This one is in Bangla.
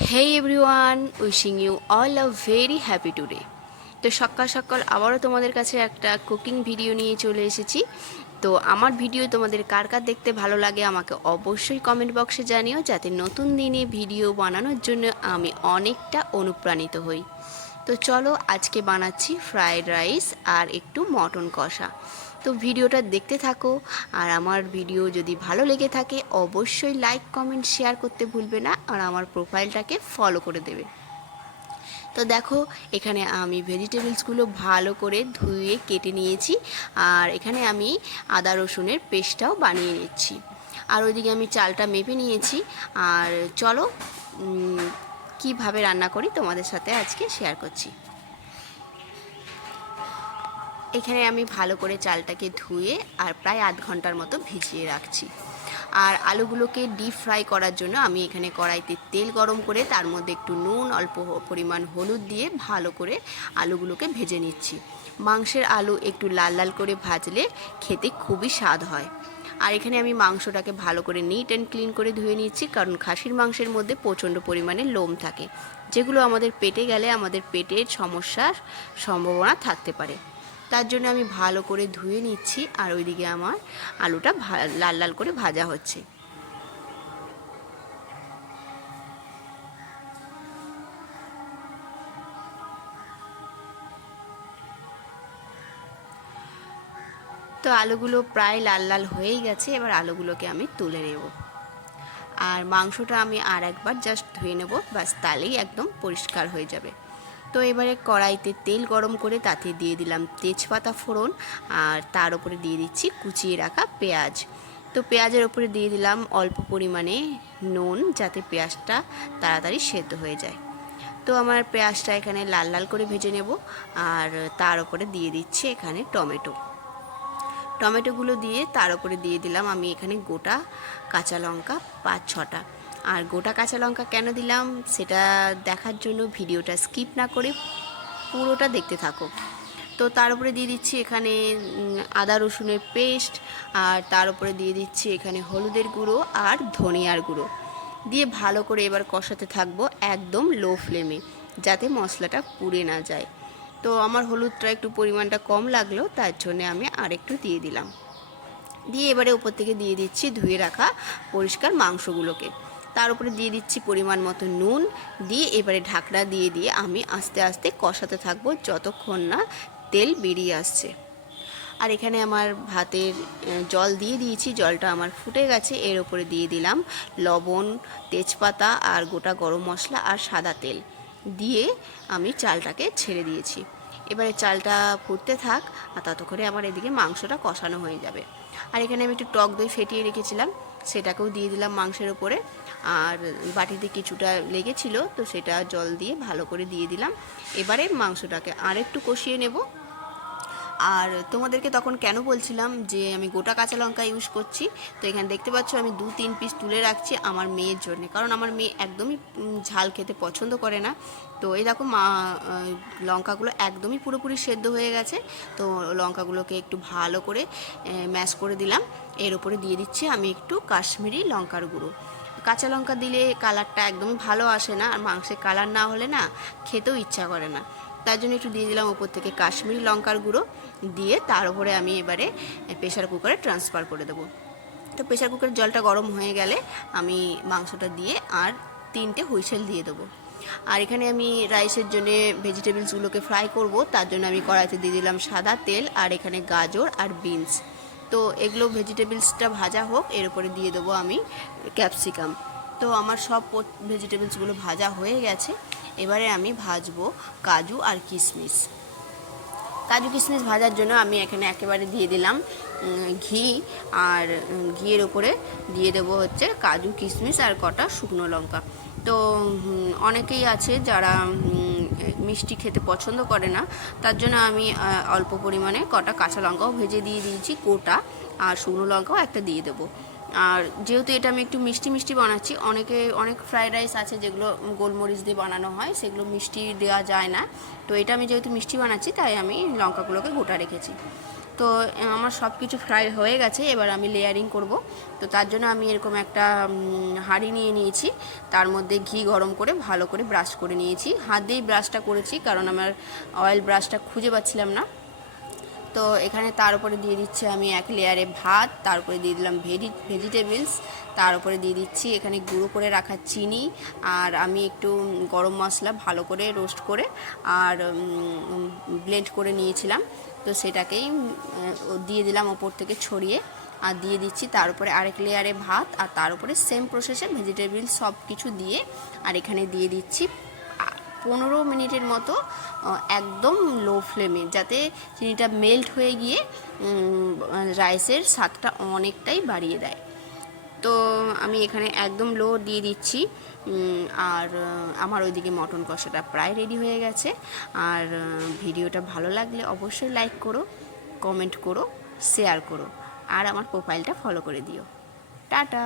Hey everyone, wishing you all a very happy today. তো সকাল সকাল আবারও তোমাদের কাছে একটা কুকিং ভিডিও নিয়ে চলে এসেছি। তো আমার ভিডিও তোমাদের কার কার দেখতে ভালো লাগে আমাকে অবশ্যই কমেন্ট বক্সে জানিও, যাতে নতুন দিনে ভিডিও বানানোর জন্য আমি অনেকটা অনুপ্রাণিত হই। তো চলো আজকে বানাচ্ছি ফ্রায়েড রাইস আর একটু মটন কষা। তো ভিডিওটা দেখতে থাকো, আর আমার ভিডিও যদি ভালো লেগে থাকে অবশ্যই লাইক কমেন্ট শেয়ার করতে ভুলবে না, আর আমার প্রোফাইলটাকে ফলো করে দেবে। তো দেখো এখানে আমি ভেজিটেবলসগুলো ভালো করে ধুয়ে কেটে নিয়েছি, আর এখানে আমি আদা রসুনের পেস্টটাও বানিয়ে নিচ্ছি। আর ওইদিকে আমি চালটা মেপে নিয়েছি। আর চলো কিভাবে রান্না করি তোমাদের সাথে আজকে শেয়ার করছি। এখানে আমি ভালো করে চালটাকে ধুয়ে আর প্রায় আধ ঘন্টার মতো ভিজিয়ে রাখছি। আর আলুগুলোকে ডিপ ফ্রাই করার জন্য আমি এখানে কড়াইতে তেল গরম করে তার মধ্যে একটু নুন, অল্প পরিমাণ হলুদ দিয়ে ভালো করে আলুগুলোকে ভেজে নিচ্ছি। মাংসের আলু একটু লাল লাল করে ভাজলে খেতে খুবই স্বাদ হয়। আর এখানে আমি মাংসটাকে ভালো করে নিট অ্যান্ড ক্লিন করে ধুয়ে নিচ্ছি, কারণ খাসির মাংসের মধ্যে প্রচণ্ড পরিমাণে লোম থাকে, যেগুলো আমাদের পেটে গেলে আমাদের পেটের সমস্যার সম্ভাবনা থাকতে পারে। তার জন্য আমি ভালো করে ধুয়ে নিচ্ছি। আর ওইদিকে আমার আলুটা লাল লাল করে ভাজা হচ্ছে। তো আলুগুলো প্রায় লাল লাল হয়েই গেছে, এবার আলুগুলোকে আমি তুলে নেব। আর মাংসটা আমি আর একবার জাস্ট ধুয়ে নেব, ব্যাস তাহলেই একদম পরিষ্কার হয়ে যাবে। তো এবারে কড়াইতে তেল গরম করে তাতে দিয়ে দিলাম তেজপাতা ফোড়ন, আর তার উপরে দিয়ে দিচ্ছি কুচিয়ে রাখা পেঁয়াজ। তো পেঁয়াজের ওপরে দিয়ে দিলাম অল্প পরিমাণে নুন, যাতে পেঁয়াজটা তাড়াতাড়ি সেদ্ধ হয়ে যায়। তো আমার পেঁয়াজটা এখানে লাল লাল করে ভেজে নেব। আর তার উপরে দিয়ে দিচ্ছি এখানে টমেটোগুলো দিয়ে তার উপরে দিয়ে দিলাম আমি এখানে গোটা কাঁচা লঙ্কা 5-6টা। আর গোটা কাঁচা লঙ্কা কেন দিলাম সেটা দেখার জন্য ভিডিওটা স্কিপ না করে পুরোটা দেখতে থাকো। তো তার উপরে দিয়ে দিচ্ছি এখানে আদা রসুনের পেস্ট, আর তার উপরে দিয়ে দিচ্ছি এখানে হলুদের গুঁড়ো আর ধনিয়ার গুঁড়ো দিয়ে ভালো করে এবার কষাতে থাকবো একদম লো ফ্লেমে, যাতে মশলাটা পুড়ে না যায়। তো আমার হলুদটা একটু পরিমাণটা কম লাগলো, তার জন্য আমি আরেকটু দিয়ে দিলাম। দিয়ে এবারে উপর থেকে দিয়ে দিচ্ছি ধুয়ে রাখা পরিষ্কার মাংসগুলোকে। তার উপরে দিয়ে দিচ্ছি পরিমাণ মতো নুন, দিয়ে এবারে ঢাকনা দিয়ে দিয়ে আমি আস্তে আস্তে কষাতে থাকবো যতক্ষণ না তেল বেরিয়ে আসছে। আর এখানে আমার ভাতের জল দিয়ে দিয়েছি, জলটা আমার ফুটে গেছে। এর উপরে দিয়ে দিলাম লবণ, তেজপাতা আর গোটা গরম মশলা আর সাদা তেল দিয়ে আমি চালটাকে ছেড়ে দিয়েছি। এবারে চালটা ফুটতে থাক, আর ততক্ষণে আমার এদিকে মাংসটা কষানো হয়ে যাবে। আর এখানে আমি একটু টক দই ফেটিয়ে রেখেছিলাম, সেটাকেও দিয়ে দিলাম মাংসের ওপরে। আর বাটিতে কিছুটা লেগেছিল, তো সেটা জল দিয়ে ভালো করে দিয়ে দিলাম। এবারে মাংসটাকে আর একটু কষিয়ে নেব। আর তোমাদেরকে তখন কেন বলছিলাম যে আমি গোটা কাঁচা লঙ্কা ইউজ করছি, তো এখানে দেখতে পাচ্ছ আমি 2-3 পিস তুলে রাখছি আমার মেয়ের জন্য, কারণ আমার মেয়ে একদমই ঝাল খেতে পছন্দ করে না। তো এই দেখো লঙ্কাগুলো একদমই পুরোপুরি সেদ্ধ হয়ে গেছে। তো লঙ্কাগুলোকে একটু ভালো করে ম্যাশ করে দিলাম। এর উপরে দিয়ে দিচ্ছি আমি একটু কাশ্মীরি লঙ্কার গুঁড়ো। কাঁচা লঙ্কা দিলে কালারটা একদমই ভালো আসে না, আর মাংসের কালার না হলে না খেতেও ইচ্ছা করে না। তার জন্য একটু দিয়ে দিলাম ওপর থেকে কাশ্মীরি লঙ্কার গুঁড়ো, দিয়ে তার উপরে আমি এবারে প্রেশার কুকারে ট্রান্সফার করে দেবো। তো প্রেশার কুকারের জলটা গরম হয়ে গেলে আমি মাংসটা দিয়ে আর 3টে হুইসেল দিয়ে দেবো। আর এখানে আমি রাইসের জন্যে ভেজিটেবলসগুলোকে ফ্রাই করব, তার জন্য আমি কড়াইতে দিয়ে দিলাম সাদা তেল, আর এখানে গাজর আর বিনস। তো এগুলো ভেজিটেবলসটা ভাজা হোক, এর উপরে দিয়ে দেবো আমি ক্যাপসিকাম। তো আমার সব ভেজিটেবলসগুলো ভাজা হয়ে গেছে। এবারে আমি ভাজবো কাজু আর কিশমিশ। কাজু কিশমিশ ভাজার জন্য আমি এখানে একেবারে দিয়ে দিলাম ঘি, আর ঘিয়ের উপরে দিয়ে দেবো হচ্ছে কাজু কিশমিশ আর কটা শুকনো লঙ্কা। তো অনেকেই আছে যারা মিষ্টি খেতে পছন্দ করে না, তার জন্য আমি অল্প পরিমাণে কটা কাঁচা লঙ্কাও ভেজে দিয়ে দিয়েছি কোটা, আর শুকনো লঙ্কাও একটা দিয়ে দেবো। আর যেহেতু এটা আমি একটু মিষ্টি মিষ্টি বানাচ্ছি, অনেক ফ্রায়েড রাইস আছে যেগুলো গোলমরিচ দিয়ে বানানো হয়, সেগুলো মিষ্টি দেওয়া যায় না। তো এটা আমি যেহেতু মিষ্টি বানাচ্ছি, তাই আমি লঙ্কাগুলোকে গোটা রেখেছি। তো আমার সব কিছু ফ্রাই হয়ে গেছে, এবার আমি লেয়ারিং করব। তো তার জন্য আমি এরকম একটা হাঁড়ি নিয়ে নিয়েছি, তার মধ্যে ঘি গরম করে ভালো করে ব্রাশ করে নিয়েছি। হাত দিয়েই ব্রাশটা করেছি কারণ আমার অয়েল ব্রাশটা খুঁজে পাচ্ছিলাম না। তো এখানে তার উপরে দিয়ে দিচ্ছি আমি এক লেয়ারে ভাত, তার উপরে দিয়ে দিলাম ভেজিটেবলস, তার উপরে দিয়ে দিচ্ছি এখানে গুঁড়ো করে রাখা চিনি, আর আমি একটু গরম মশলা ভালো করে রোস্ট করে আর ব্লেন্ড করে নিয়েছিলাম। তো সেটাকেই দিয়ে দিলাম ওপর থেকে ছড়িয়ে, আর দিয়ে দিচ্ছি তার উপরে আরেক লেয়ারে ভাত, আর তার উপরে সেম প্রসেসে ভেজিটেবল সব কিছু দিয়ে, আর এখানে দিয়ে দিচ্ছি 15 মিনিটের মতো একদম লো ফ্লেমে, যাতে চিনিটা মেল্ট হয়ে গিয়ে রাইসের স্বাদটা অনেকটাই বাড়িয়ে দেয়। তো আমি এখানে একদম লো দিয়ে দিচ্ছি। আর আমার ওইদিকে মটন কষাটা প্রায় রেডি হয়ে গেছে। আর ভিডিওটা ভালো লাগলে অবশ্যই লাইক করো, কমেন্ট করো, শেয়ার করো, আর আমার প্রোফাইলটা ফলো করে দিও। টাটা।